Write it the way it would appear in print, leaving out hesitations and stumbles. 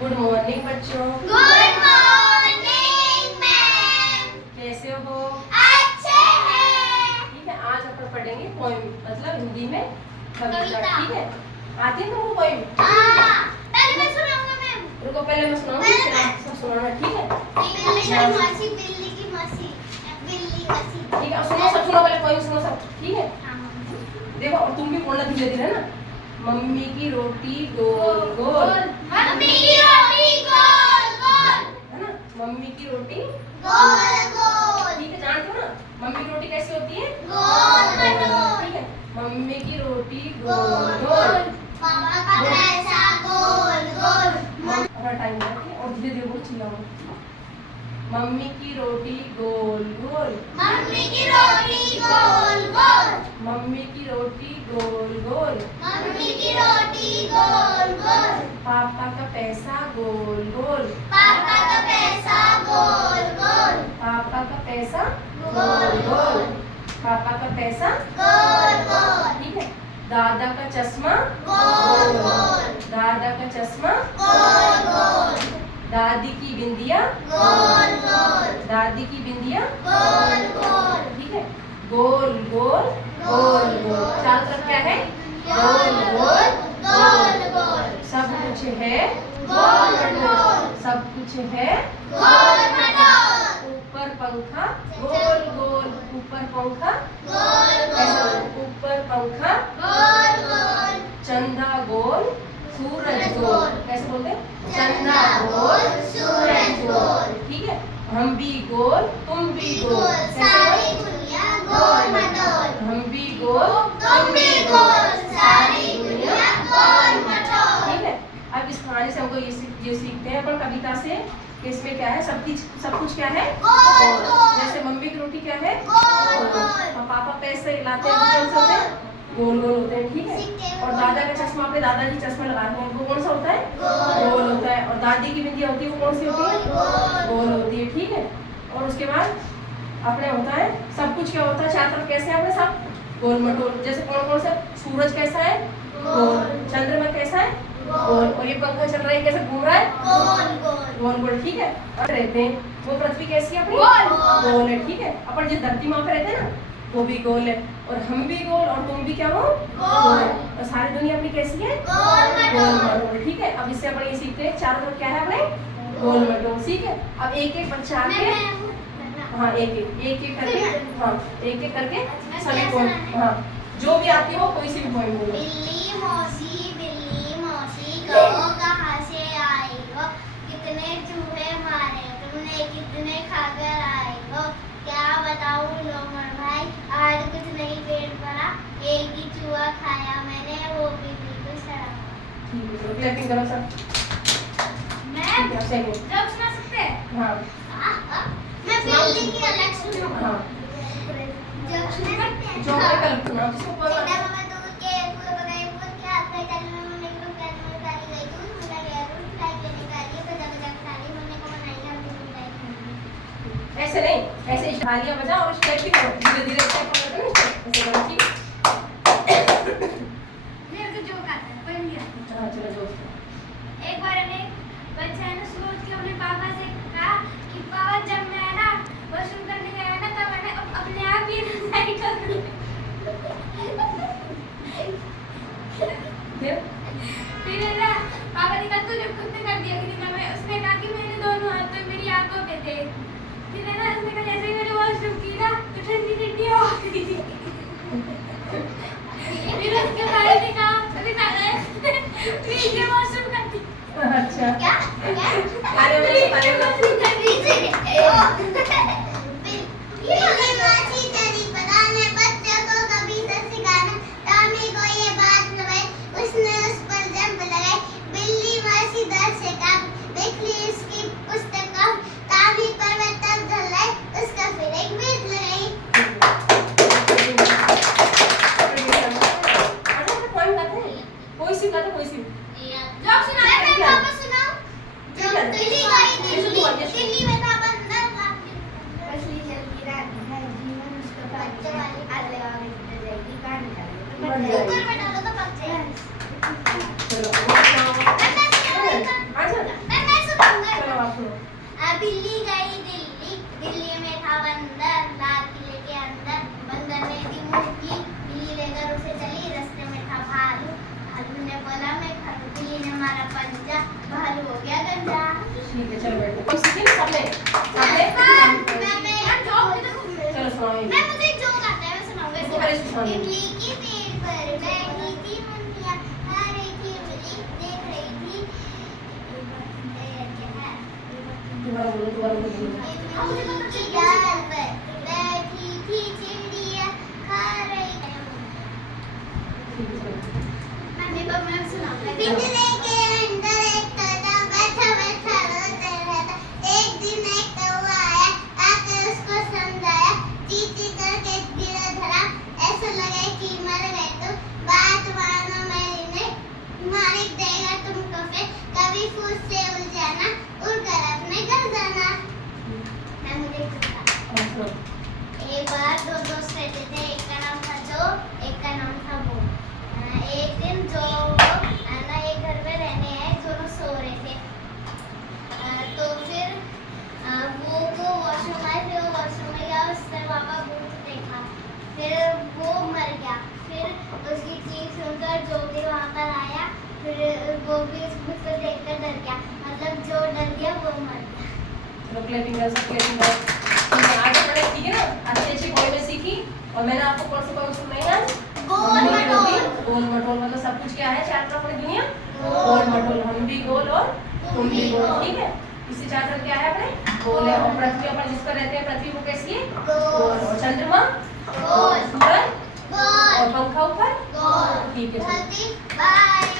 Good morning बच्चों। Good morning ma'am. कैसे हो? अच्छे हैं। ठीक है, आज अपन पढ़ेंगे पोएम, मतलब हिंदी में कविता। कविता। ठीक है, आती है तुमको पोएम? पहले मैं सुनाऊंगा मैम। रुको, पहले मैं सुनाऊंगी, फिर आप सब सुनाना। ठीक है? बिल्ली मासी, बिल्ली की मासी, बिल्ली मासी। ठीक है, सुनो सब, सुनो पहले पोएम सुनो सब। ठीक है, देखो और तुम भी बोलना धीरे धीरे ना। मम्मी की रोटी गोल गोल, मम्मी की रोटी गोल गोल, है ना? मम्मी की रोटी गोल गोल। ठीक है, जानते हो ना मम्मी की रोटी कैसी होती है? गोल गोल। ठीक है, मम्मी की रोटी गोल गोल, पापा का पैसा गोल गोल। अपना टाइम रखिए और धीरे धीरे बोल, चिल्लाओ। मम्मी की रोटी गोल गोल, मम्मी की रोटी गोल गोल, मम्मी की रोटी गोल गोल, मम्मी की रोटी गोल गोल। पापा का पैसा गोल गोल, पापा का पैसा गोल गोल, पापा का पैसा गोल गोल, पापा का पैसा गोल गोल। ठीक है, दादा का चश्मा गोल गोल, दादा का चश्मा, गोल गोल, दादी की बिंदिया गोल गोल, दादी की बिंदिया गोल गोल, ठीक है, गोल गोल गोल गोल, चारों तरफ क्या है? गोल गोल, गोल गोल। सब कुछ है गोल गोल, सब कुछ है गोल मटोल, ऊपर पंखा गोल गोल, ऊपर पंखा गोल ऐसे, गोल, ऊपर पंखा गोल गोल, चंदा गोल सूरज गोल, कैसे बोलते हैं? चंदा गोल, सूरज गोल। ठीक है, हम भी गोल तुम भी गोल, कैसे सारी बोल? दुनिया गोल मटोल, हम भी गोल तुम भी गोल, सारी दुनिया गोल मटोल। ठीक है, अब इस कहानी से हमको ये सीखते हैं अपन कविता से कि इसमें क्या है? सब कुछ क्या है? गोल गोल। जैसे मम्मी की रोटी क्या है? गोल गोल। और पापा पैसे लाते हैं गोल कौन से होते हैं? गोल। गोल गोल होते हैं। ठीक सीखते है, हैं और गोल। दादा का चश्मा अपने दादाजी चश्मा लगाते हैं, वो कौन सा होता है? गोल। गोल होता है। और दादी की बिंदिया होती है, वो कौन सी होती है? गोल। गोल होती है। ठीक है, और उसके बाद अपने होता है सब कुछ क्या होता है? चारों तरफ कैसे है अपने सब? गोल मटोल। जैसे कौन कौन सा? सूरज कैसा है? गोल। चंद्रमा कैसा है? गोल। और ये पंखा चल रहा है, कैसे घूम रहा है? गोल गोल, गोल गोल। ठीक है, अब रहते हैं वो पृथ्वी कैसी है अपनी? गोल। गोल है। ठीक है, अपन जिस धरती माँ पे रहते हैं ना, वो भी गोल है, और हम भी गोल, और तुम भी क्या हो? गोल। और सारी दुनिया अपनी कैसी है? गोल मटोल। मटोल। ठीक है, अब इससे अपन ये सीखते हैं चारों तरफ क्या है अपने? गोल मटोल। ठीक है, अब एक एक बच्चा आके, हाँ एक एक करके, हाँ एक एक करके सभी को, हाँ जो भी आती हो कोई सी भी पॉइंट बोलो। बिल्ली मौसी कहो कहाँ से आई हो, कितने चूहे मारे तुमने, कितने खाकर आए हो, क्या बताऊं लोमड़ भाई, आज कुछ नहीं पेट भरा, एक ही चूहा खाया मैंने, वो भी बिल्कुल सड़ा। ठीक है, क्लैपिंग करो सब। मैं ठीक है, सेकंड। जोक सुना सकते हैं? हाँ मैं बिल्ली की अलग सुनाऊं। हाँ, जोक सुना सकते हैं? जो मैं कल सुनाऊं, जिसको कोई बात चिंता मत करो के पूरा बताइए पूरा क्या आपका चैनल में मम्मी को कहने में डाली गई दूध मुझे गया दूध लाइक करने का लिए बजा बजा के डाली मम्मी को बनाई हम भी लाइक करेंगे। ऐसे नहीं, ऐसे तालियां बजाओ और स्टेप भी करो, धीरे धीरे स्टेप करते हैं, ऐसे करो। ठीक मेरे को जोक आता है पर नहीं आता। हाँ चलो, जो एक बार ने बच्चा है ना सोच के अपने पापा से कहा कि पापा जब मैं ना वॉशरूम करने गया ना तब मैंने अपने आप ही रजाई कर ली। फिर है ना पापा ने कहा तूने खुद ने कर दिया कि नहीं? मैं उसने कहा कि मैंने दोनों हाथ तो मेरी आंखों पे थे। फिर है ना उसने कहा जैसे ही मैंने वॉशरूम की ना तो ठंडी ठंडी हो गई थी। फिर उसके भाई ने कहा अभी ना प्लीज ये वॉशरूम कर दी। अच्छा, क्या तालियां बजाओ, तालियां बजाओ। कोई सी गाते, कोई सी। जोक सुना मैं पापा सुनाऊं? जोक दिल्ली गई दिल्ली में था बंदर मछली जल की रात है जीवन उसका बच्चे वाली आज लगा के जिंदा जाएगी काट निकालेगी ऊपर में डालो तो पक जाएगा। चलो, मैं ठीक है, चलो बैठो। कोई सीखे ना सबने? सबने? चलो सुनाओ एक। मुझे एक जोक आता है, मैं सुनाऊंगी। इसको पहले सुनाओ। इमली के पेड़ पर बैठी थी मुनिया, खा रही थी इमली, देख रही थी दोबारा बोलो, दोबारा बोलो। इमली की डाल पर बैठी थी चिड़िया, खा रही थी। मैं सुनाऊंगी। पिंजरे के अंदर एक तोता बैठा बैठा रोता रहता। एक दिन एक कौवा आया, आकर उसको समझाया, चींची करके गिरा धरा, ऐसा लगे कि मर गए तुम, बात मानो मेरी नहीं, मालिक देगा तुमको फिर, कभी फूस से उलझाना, उड़कर अपने घर जाना। मैं मुझे सुना। एक बार दो दोस्त रहते थे, एक का नाम था जो, एक का नाम था वो। एक दिन जो है ना एक घर में रहने आए, दोनों सो रहे थे। तो फिर वो को वॉशरूम आए, फिर वो वॉशरूम में गया, उसने वहाँ पर भूत देखा, फिर वो मर गया। फिर उसकी चीख सुनकर जो भी वहाँ पर आया, फिर वो भी उस भूत को देखकर डर गया, मतलब जो डर गया वो मर गया। चलो क्लैपिंग कर, सब क्लैपिंग कर। ठीक है, आगे पढ़े, ठीक है ना? अच्छी अच्छी पोएम में सीखी। और मैंने आपको कौन सी पोएम सुनाई है? गोल मटोल। गोल मटोल मतलब सब कुछ क्या है चार तरफ अपनी दुनिया? गोल मटोल, हम भी गोल और तुम भी गोल, ठीक है? इससे चार तरफ क्या है अपने? गोल है। और पृथ्वी पर जिस पर रहते हैं, पृथ्वी को कैसी है? गोल। और चंद्रमा? गोल। सूरज? गोल। और पंखा ऊपर? गोल। ठीक है। बाय।